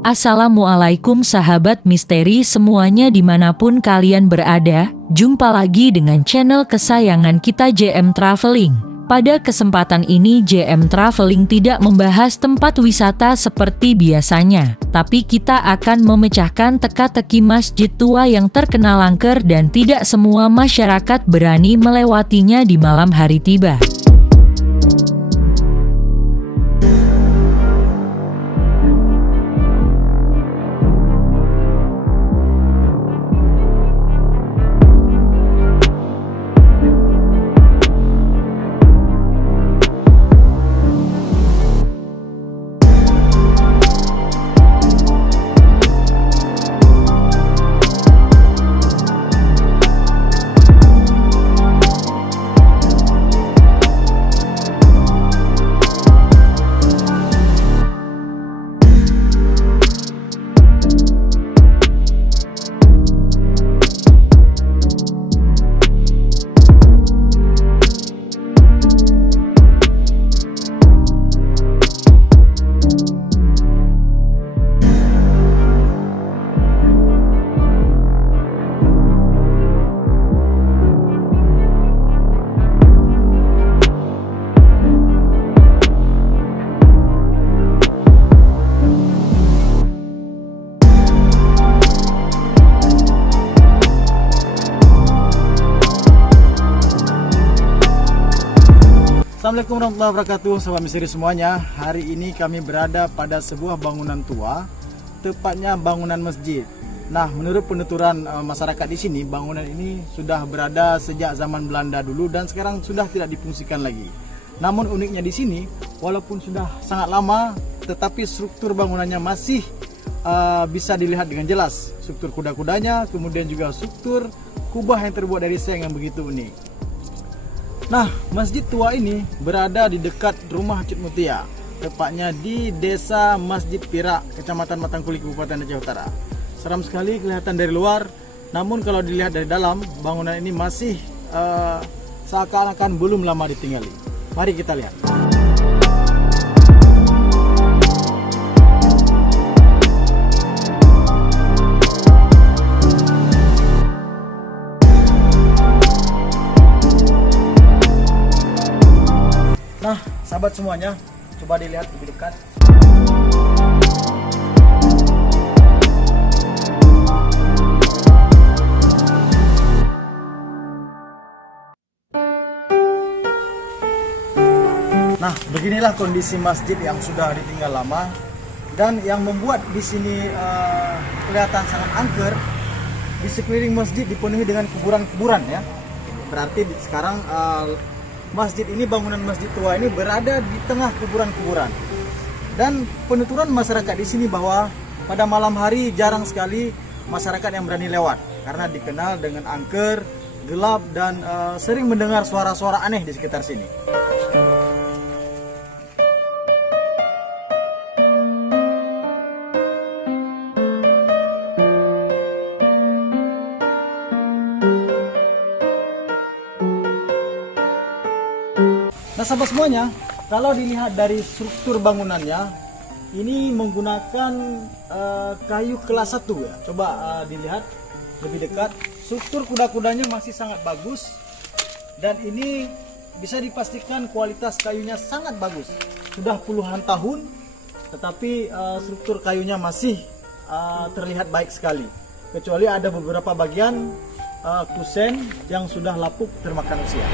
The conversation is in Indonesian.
Assalamualaikum sahabat misteri semuanya dimanapun kalian berada, jumpa lagi dengan channel kesayangan kita JM Traveling. Pada kesempatan ini JM Traveling tidak membahas tempat wisata seperti biasanya, tapi kita akan memecahkan teka-teki masjid tua yang terkenal angker dan tidak semua masyarakat berani melewatinya di malam hari tiba. Assalamualaikum warahmatullahi wabarakatuh, sobat misteri semuanya. Hari ini kami berada pada sebuah bangunan tua, tepatnya bangunan masjid. Nah, menurut penuturan masyarakat di sini, bangunan ini sudah berada sejak zaman Belanda dulu dan sekarang sudah tidak difungsikan lagi. Namun uniknya di sini, walaupun sudah sangat lama, tetapi struktur bangunannya masih bisa dilihat dengan jelas. Struktur kuda-kudanya, kemudian juga struktur kubah yang terbuat dari seng yang begitu unik. Nah, masjid tua ini berada di dekat rumah Cud Mutia, tepatnya di Desa Masjid Pirak, Kecamatan Matangkuli, Kabupaten Aceh Utara. Seram sekali kelihatan dari luar, namun kalau dilihat dari dalam, bangunan ini masih seakan-akan belum lama ditinggali. Mari kita lihat. Nah, sahabat semuanya, coba dilihat lebih dekat. Nah, beginilah kondisi masjid yang sudah ditinggal lama dan yang membuat di sini kelihatan sangat angker. Di sekeliling masjid dipenuhi dengan kuburan-kuburan ya. Berarti sekarang masjid ini, bangunan masjid tua ini berada di tengah kuburan-kuburan. Dan penuturan masyarakat di sini bahwa pada malam hari jarang sekali masyarakat yang berani lewat karena dikenal dengan angker, gelap dan sering mendengar suara-suara aneh di sekitar sini. Nah, sahabat semuanya, kalau dilihat dari struktur bangunannya, ini menggunakan kayu kelas 1 ya. Coba dilihat lebih dekat, struktur kuda-kudanya masih sangat bagus dan ini bisa dipastikan kualitas kayunya sangat bagus. Sudah puluhan tahun, tetapi struktur kayunya masih terlihat baik sekali. Kecuali ada beberapa bagian kusen yang sudah lapuk termakan usia.